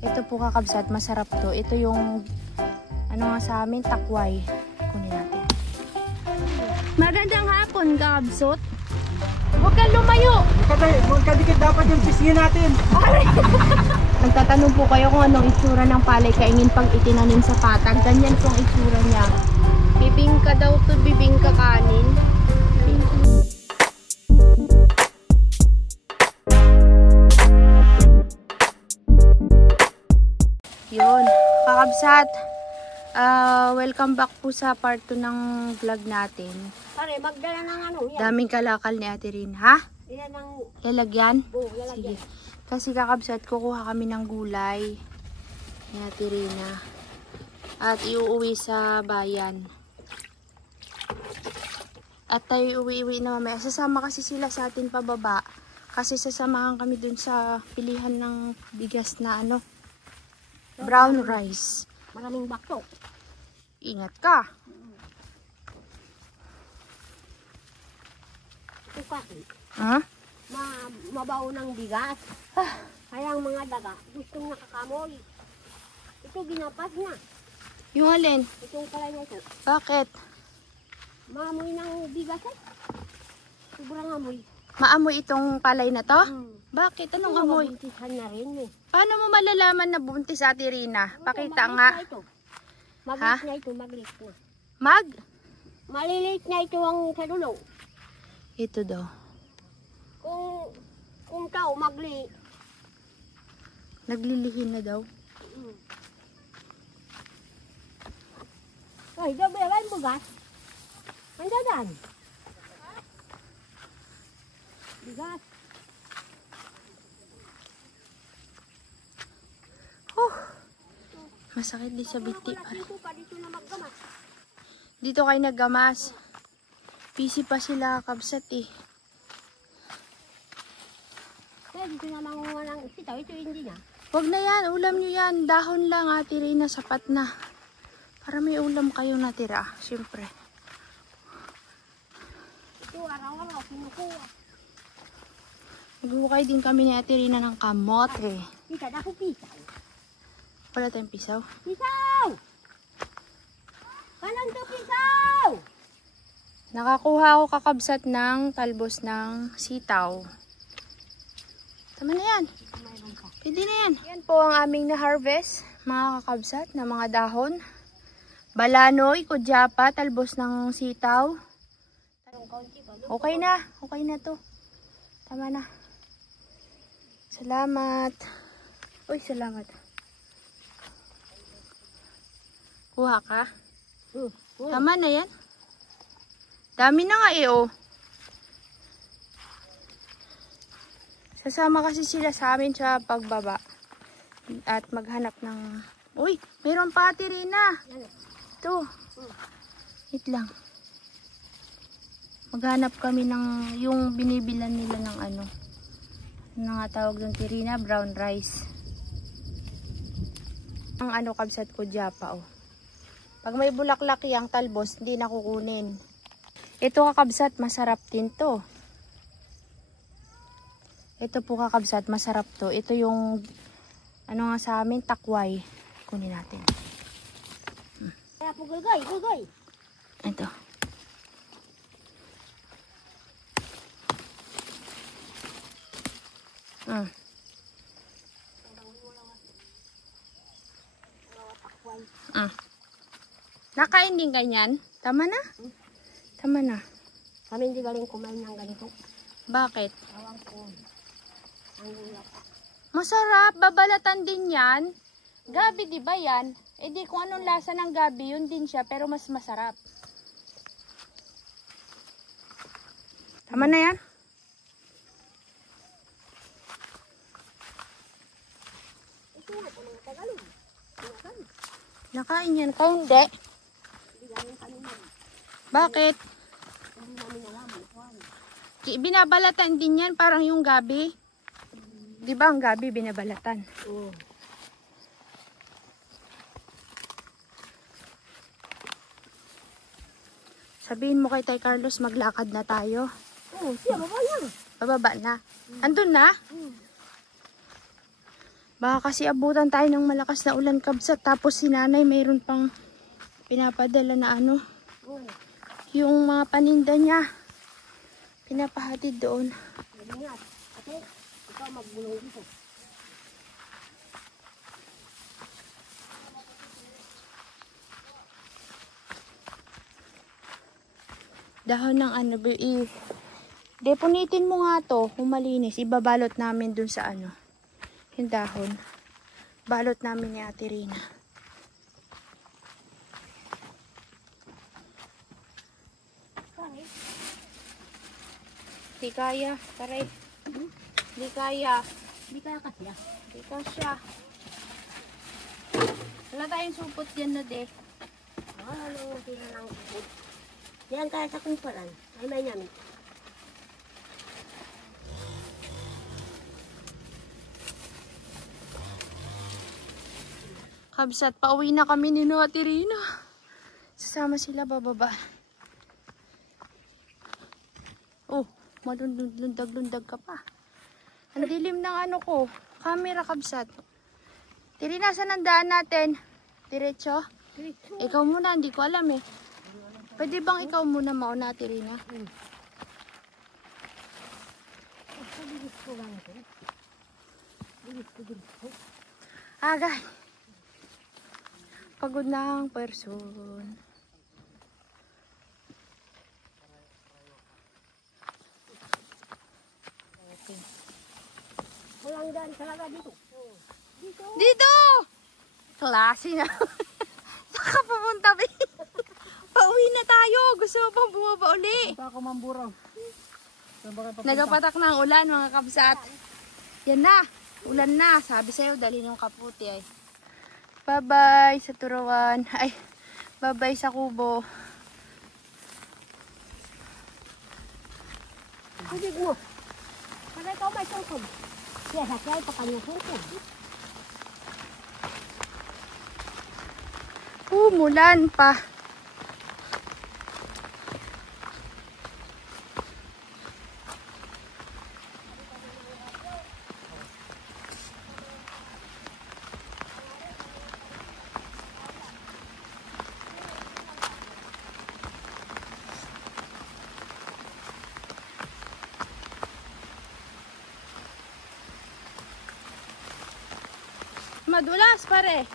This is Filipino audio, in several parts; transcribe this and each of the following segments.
Ito po kakabsat, masarap to. Ito yung ano nga sa amin, takway. Kunin natin. Magandang hapon, kakabsot. Huwag kang lumayo. Magkadikit dapat yung sisiyo natin. Nagtatanong po kayo kung anong itsura ng palay kaingin pag itinanim sa patag. Ganyan pong itsura niya. Bibingka daw to, bibingka kanin. Yun, kakabsat. Welcome back po sa part 2 ng vlog natin. Pare, magdala ng ano yan. Daming kalakal ni Ate Rin, ha? Yan ang... Lalagyan? lalagyan. Sige. Kasi kakabsat, kukuha kami ng gulay ni Ate Rina. At iuuwi sa bayan. At tayo uwi-uwi na mamaya. Sasama kasi sila sa atin pababa. Kasi sasamahan kami dun sa pilihan ng bigas na ano. Brown rice. Maraming bakto. Ingat ka. Ito kasi, Ha? mabaw ng bigas. Kaya ang mga daga, gustong nakakamoy. Ito ginapas na. Yung alin? Itong palay na ito. Bakit? Maamoy ng bigas eh. Sobrang amoy. Maamoy itong palay na to? Bakit? Anong amoy? Mabuntisan na rin eh. Paano mo malalaman na buntis Ate Rina? Pakita Maglit nga. na ito. Maglit na ito, maglit na. Mag? Maliliit na ito ang salulo. Ito daw. Kung tao magli. Naglilihin na daw. Ay, dabi lang bugas. Ang dadan. Bigas. Masakit din sa biti. Dito pa, dito na maggamas. Dito kayo naggamas. Busy pa sila kabsat eh. Kaya dito na mangunga ng sitaw. Ito hindi na. Huwag na yan. Ulam nyo yan. Dahon lang Ate Rina. Sapat na. Para may ulam kayo natira. Siyempre. Ito araw-araw kinukuha. Naghukay din kami ni Ate Rina ng kamote. Kita na ako pisaw. Wala tayong pisaw. Pisaw! Kanan to pisaw! Nakakuha ako kakabsat ng talbos ng sitaw. Tama na yan. Pwede na yan. Yan po ang aming na-harvest. Mga kakabsat na mga dahon. Balanoy, kudyapa, talbos ng sitaw. Okay na. Okay na to. Tama na. Salamat. Uy, salamat. Kuha ka? Tama na yan. Dami na nga eh, oh. Sasama kasi sila sa amin sa pagbaba. At maghanap ng... Uy, mayroon pa Ate Rina. Ito. Wait lang. Maghanap kami ng... Yung binibilan nila ng ano. Ano nga tawag ng Ate Rina? Brown rice. Ang ano kabsat ko dyapa, oh. Pag may bulaklak yang talbos, hindi na kukunin. Ito kakabsat, masarap din to. Ito po kakabsat, masarap to. Ito yung, ano nga sa amin, takway. Kunin natin. Kaya po gagay, gagay. Ito. Nakain din ganyan? Tama na? Tama na. Kami hindi galing kumain ng ganito. Bakit? Awang ko. Ang gulak. Masarap. Babalatan din yan. Gabi di ba yan? E di kung anong lasa ng gabi, yun din siya. Pero mas masarap. Tama na yan? Ito nga po mga Tagalog. Nakain yan. Kung hindi. Bakit? Binabalatan din yan. Parang yung gabi. Di ba ang gabi binabalatan? Oo. Sabihin mo kay Tay Carlos, maglakad na tayo. Oo, siya baba yan. Bababa na. Andun na? Baka kasi abutan tayo ng malakas na ulan kabsat. Tapos si nanay mayroon pang pinapadala na ano. Yung mga paninda niya. Pinapahatid doon. Ate, ikaw magbulong dito. Dahon ng ano. Deponitin mo nga to. Kung malinis. Ibabalot namin dun sa ano. Yung dahon. Balot namin ni Ate Rina. Di kaya, pare. Di kaya. Hindi kaya kasi ah. Di kasya. Wala tayong supot dyan na de. Ano, sila lang food. Yan kaya sa kumparan. Ay may namin. Kabsat, pauwi na kami ni Ate Rina. Sasama sila bababa. Oh, malundag-lundag ka pa. Ang dilim ng ano ko. Camera, kabsat. Tiri, saan ang daan natin? Diretso? Ikaw muna, hindi ko alam eh. Pwede bang ikaw muna mauna, Ate Rina? Agay. Pagod na ang person. Walang daan talaga dito. Dito! Klase na. Saan ka pumunta, Bi? Pauwi na tayo. Gusto mo pang bumaba uli. Punta ako Mamburao. Saan ba kayo papunta? Nagapatak na ang ulan, mga kabsat. Yan na. Ulan na. Sabi sa'yo, dali ng kaputi ay. Bye-bye sa Turawan. Ay, bye-bye sa Kubo. Tubig mo. Para ikaw may sungkod. Kaya sakay pa kanya sungkod. Umulan pa. Madulas, pare.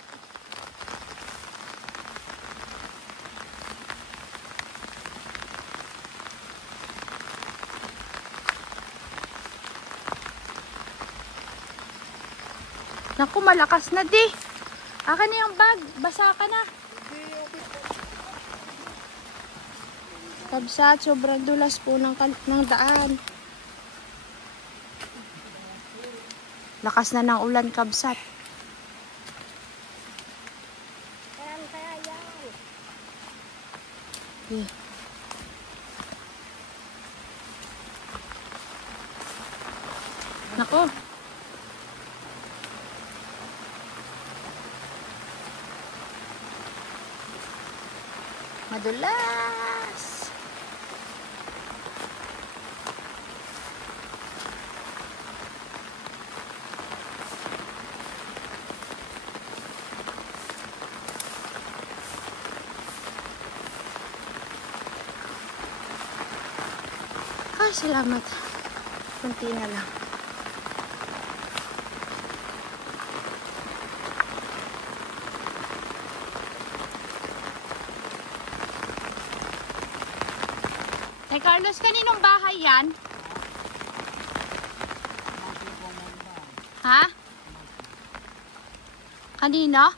Naku, malakas na di. Akin na yung bag. Basa ka na. Kabsat, sobrang dulas po ng daan. Lakas na ng ulan, kabsat. Kaya yan. Yeah. Nako. Madulas. Ay, salamat. Kunti na lang. Hey Carlos, kaninong bahay yan? Ha? Kanino?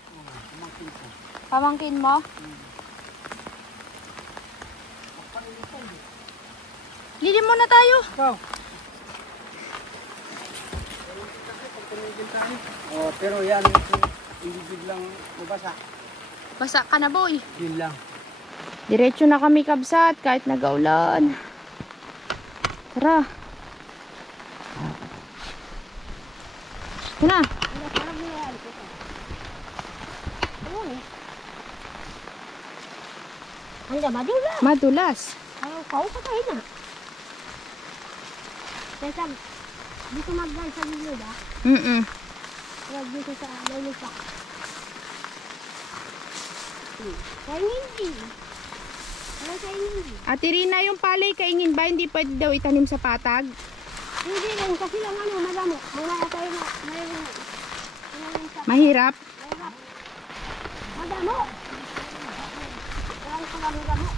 Pamangkin mo? Lilim muna tayo. Ikaw. Oh, pero yan, hindi biglang mabasa. Basa ka na, boy. Yun lang. Diretso na kami, kabsat, kahit nag-aulan. Tara. Ito na. Handa madulas. Madulas. Ayaw kau pa tayo na. Kaya dito magdan sa lilo ba? Huwag dito sa may lupa. Kainin din. Wala kainin din. Ate Rina, yung palay kaingin ba? Hindi pwede daw itanim sa patag? Hindi lang kasi lang ano, madamo. Mga tayo na, mayroon. Mahirap? Mahirap. Madamo. Marami ko lang madamo.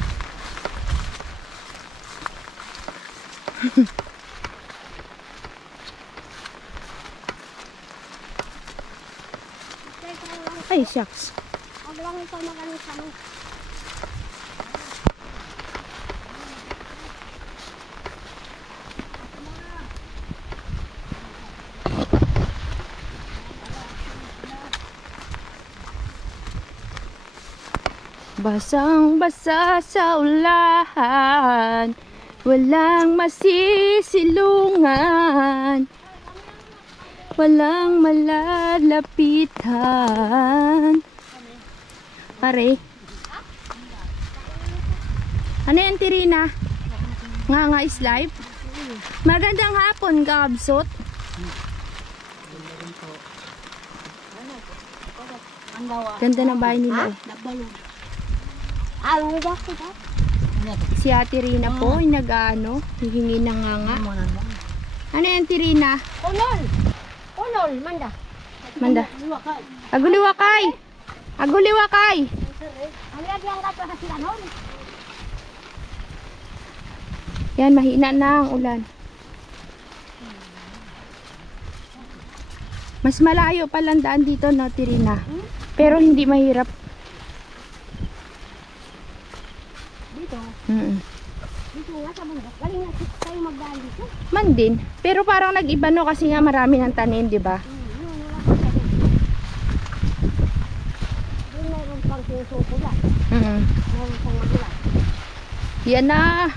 Ay, shucks. Huwag lang ito magaling sa mga. Basang-basa sa ulan, walang masisilungan, walang malalapitan. Pare, ano yan, Tirina? Nga is live? Magandang hapon, Kabsot. Ganda ng bahay nila. Ang nagak ko ba? Si Ate Rina po, ay nag-ano, hihingi ng nganga. Ano yan, Tirina? Kunol! Kunol, manda. Manda. Aguliwakay! Aguliwakay! Ang lagyan ka sa sila nun. Yan, mahina na ang ulan. Mas malayo palang daan dito, no, Tirina? Pero hindi mahirap. Dito. Dito nga sa bundok. Galing na tayo magdaan dito. Man din. Pero parang nag-iba, no, kasi nga marami ng tanim, di ba? Yun, wala ko sa dito. Doon mayroon pang sinusukulan. Mayroon pang magulan. Yan na.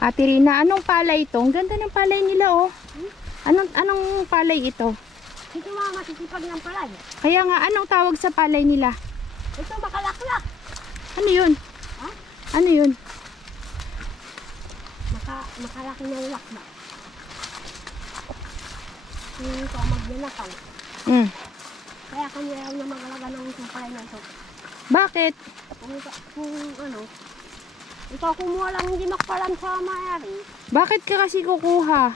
Ate Rina, anong palay ito? Ang ganda ng palay nila, oh. Anong palay ito? Dito mga masisipag ng palay. Kaya nga, anong tawag sa palay nila? Ito makalaklak. Ano yun? Ha? Ano yun? Makalaki ng lakba. Hindi ko magyanakan. Kaya kanya na magalaga ng itong palay na ito. Bakit? Kung ano, ikaw kumuha lang hindi makpalan sa mayari. Bakit ka kasi kukuha?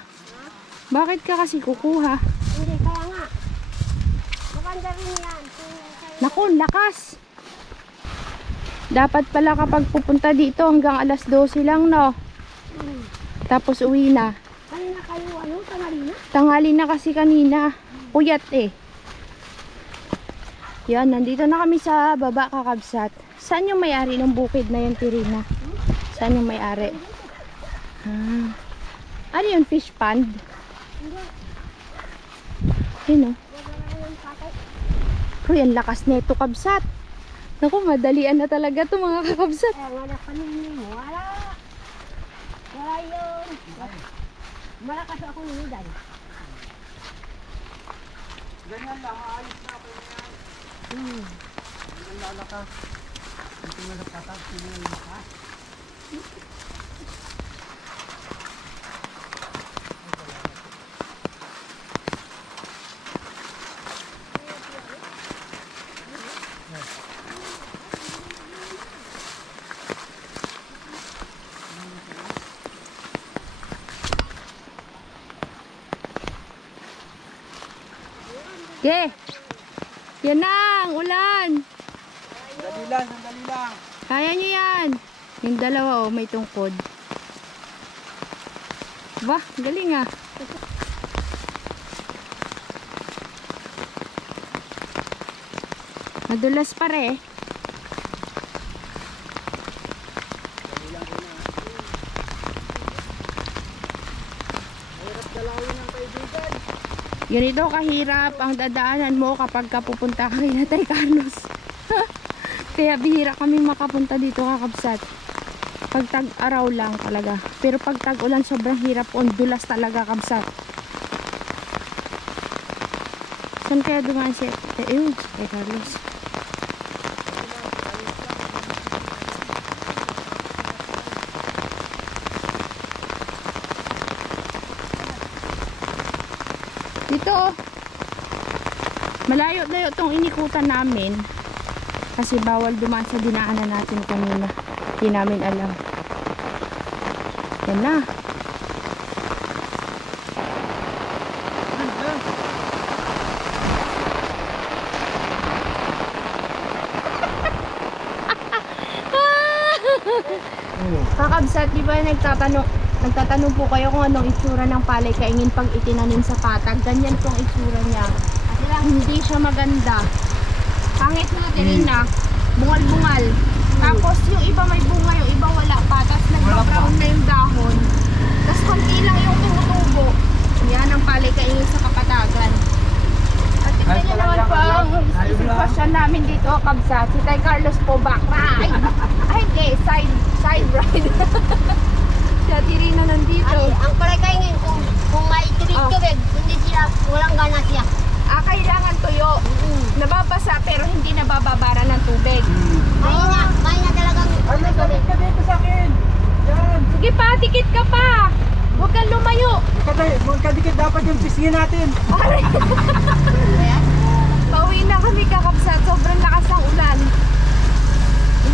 Bakit ka kasi kukuha? Hindi, kaya nga. Maganda rin yan. Naku, lakas! Dapat pala kapag pupunta dito hanggang alas 12 lang, no? Tapos uwi na. Kanina kayo, ano, tangali na? Tanghali na kasi kanina. Puyat eh. Yan, nandito na kami sa baba, kakabsat. Saan yung may-ari ng bukid na yun, Tirina? Saan yung may-ari? Ano yun, fish pond? Yun, oh. Pero yan, lakas neto, kabsat. Naku, madalian na talaga to mga kakabsat. Kaya nga napanin mo, wala. Wala yun. Malakas ako nyo dahil. Ganyan lang, maayos na ako yan. Ganyan lalakas. Hindi mo napatag, sinunod ka. Yeah. Yan na, ang ulan. Sandali lang, sandali lang. Kaya nyo yan. Yung dalawa, oh, may tungkod. Bah, galing ah. Madulas pa rin. Mahirap dalawin ng kaibigan. Ganito kahirap ang dadaanan mo kapag pupunta ka kay Tatay Carlos. Kaya bihira kami makapunta dito, kakabsat. Pag tag-araw lang talaga. Pero pag tag-ulan, sobrang hirap po. Dulas talaga, kabsat. Saan kaya dumaan si Carlos? Dito oh. Malayo-layo tong inikutan namin. Kasi bawal dumaan sa dinaanan natin kanina. Hindi namin alam. Yan na. Kakabsat, di ba nagtatanong po kayo kung anong itsura ng palay kaingin pag itinanim sa patag? Ganyan pong itsura niya. Kasi lang, hindi siya maganda. Pangit na din na. Bungal-bungal. Tapos yung iba may bunga, yung iba wala pa. Tapos nag-brown na yung dahon. Tapos konti lang yung tumutubo. Yan ang palay kaingin sa kapatagan. At tignan nyo naman po ang sitwasyon namin dito, kabsat. Si Tay Carlos po back ride. Ay hindi, side ride. Si Ate Rina nandito. Ang palay kaingin, kung may tubig-tubig, hindi sila, walang gana siya. Kailangan tuyo. Nababasa pero hindi nabababara ng tubig. May na talagang tubig. Ka dito sa akin. Yan. Sige pa, dikit ka pa. Huwag kang lumayo. Magkadikit dapat yung pisngi natin. Pauwi na kami, kakabsat. Sobrang lakas ng ulan.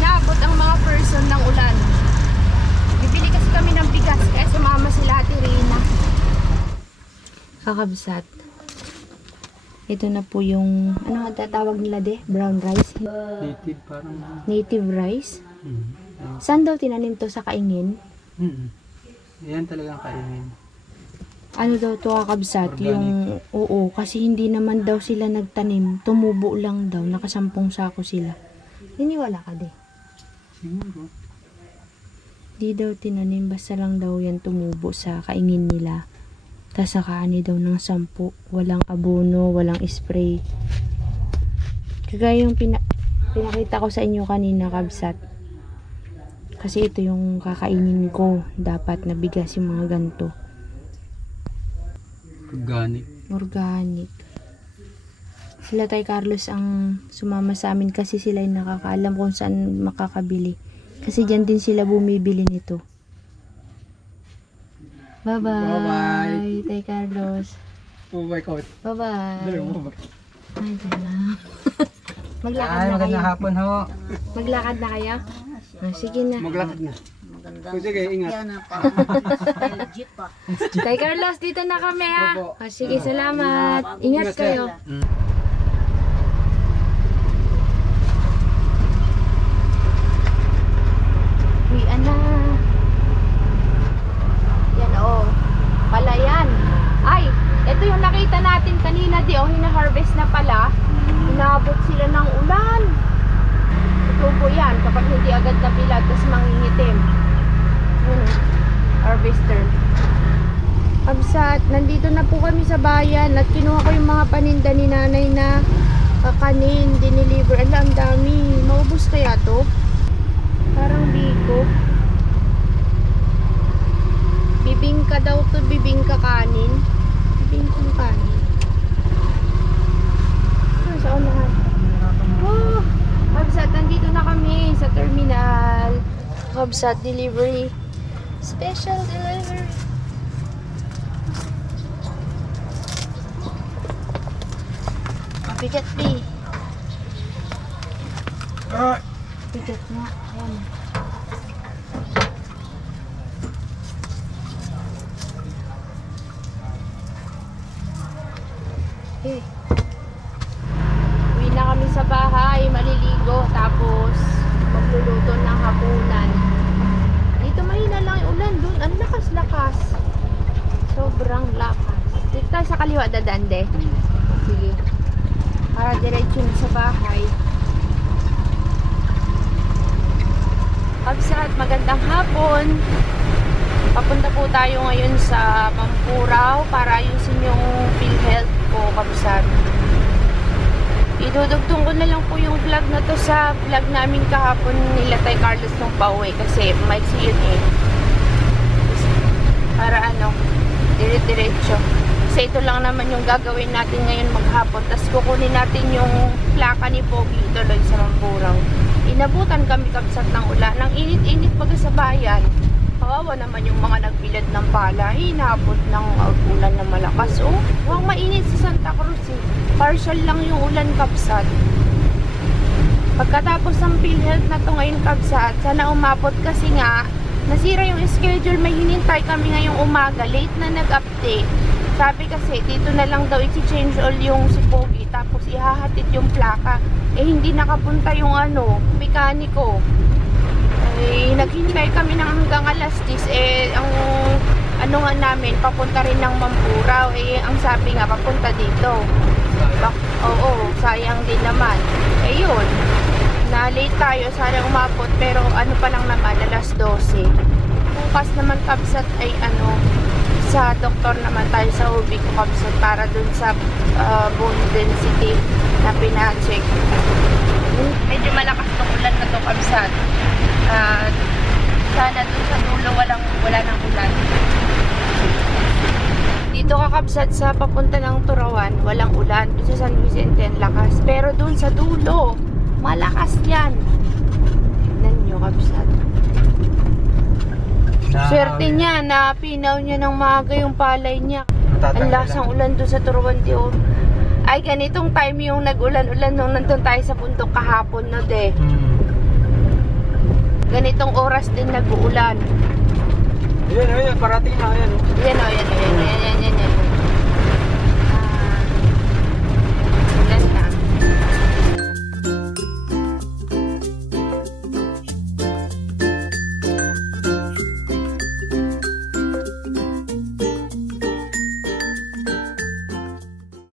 Inaabot ang mga person ng ulan. Bibili kasi kami ng bigas kaya sumama sila Ate Rina. Kakabsat. Ito na po yung, ano nga tatawag nila brown rice? Native parang. Native rice? Saan daw tinanim to, sa kaingin? Yan talagang kainin. Ano daw to, kakabsat? Yung, oo, kasi hindi naman daw sila nagtanim. Tumubo lang daw, nakasampung sako sila. Hiniwala ka Siguro. Di daw tinanim, basta lang daw yan tumubo sa kaingin nila. Tapos nakaani daw ng 10. Walang abono, walang spray. Kagaya yung pinakita ko sa inyo kanina, kabsat. Kasi ito yung kakainin ko. Dapat nabigas yung mga ganito. Organic. Sila Tay Carlos ang sumama sa amin kasi sila yung nakakaalam kung saan makakabili. Kasi dyan din sila bumibili nito. Bye-bye. Bye-bye. Tay Carlos. Bye-bye, coach. Bye-bye. Ay, na. Maglakad Ay, na kayo. magandang hapon ho. Maglakad na kayo? Sige na. Maglakad na. Sige, ingat. Tay Carlos, dito na kami ha. Opo. Sige, salamat. Ingat kayo. Uwian na. Yan o. Palayan. Ay, ito yung nakita natin kanina di o. Hina-harvest na pala. Inabot sila ng ulan. Tutubo yan kapag hindi agad nabilad tapos mangingitim. Harvester. Kabsat, nandito na po kami sa bayan at kinuha ko yung mga paninda ni nanay na kanin, dineliver. Ala, ang dami. Maubos kaya to? Parang biko. Bibingka daw to, bibingka kanin. Bibingka kanin. Sa unahan. Oh, Kabsat, nandito na kami sa terminal. Kabsat delivery. Special delivery. Bigat, B. Bigat nga. Ayan. Okay. Uwi na kami sa bahay. Maliligo. Tapos magluluto ng hapunan. Dito mahina lang yung ulan. Doon ang lakas-lakas. Sobrang lakas. Dito tayo sa kaliwa, dadande. Sige. Para diretso na sa bahay. Kabsat, magandang hapon. Papunta po tayo ngayon sa Pampurao para ayusin yung PhilHealth ko, kabsat. Idudugtong ko na lang po yung vlog na to sa vlog namin kahapon nila Tay Carlos nung pauwi kasi maiksi yun eh. Para ano, dire-diretso. Kasi ito lang naman yung gagawin natin ngayon maghapon. Tapos kukunin natin yung plaka ni Pogi tuloy sa Mamburang. Inabutan kami kabsat ng ulan. Nang init-init pag sa bayan. Kawawa naman yung mga nagbilad ng pala. Inabot ng ulan na malakas. Oh, huwag mainit sa Santa Cruz eh. Partial lang yung ulan kabsat. Pagkatapos ng PhilHealth na to ngayon kabsat, sana umabot kasi nga nasira yung schedule. May hinintay kami ngayong umaga. Late na nag-update. Sabi kasi dito na lang daw i-change all yung si Pogi. Tapos ihahatid yung plaka. Eh hindi nakapunta yung ano, mekaniko. Eh, naghintay kami ng hanggang alas 10. Eh, ang ano nga namin, papunta rin ng Mamburao. Eh, ang sabi nga, papunta dito. Oo, sayang din naman. Eh, yun. Na-late tayo, sana umabot. Pero ano pa lang naman, alas 12. Bukas naman kabsat ay ano, sa doktor naman tayo sa ubi ko kabsat para dun sa bone density na pina-check. Medyo malakas ng ulan na to kabsat. Sana dun sa dulo wala nang ulan. Dito kakabsat sa papunta ng Turawan, walang ulan. Dun sa San Vicente ang lakas. Pero dun sa dulo, malakas yan. Tignan nyo kabsat. Swerte niya na pinaw niya ng maaga yung palay niya. Ang lasang ulan doon sa Turawan diyo. Ay, ganitong time yung nag-ulan-ulan nung nandun tayo sa bundok kahapon, no, de? Ganitong oras din nag-uulan. Ayan, parating na, ayan. Yan o, yan o, yan.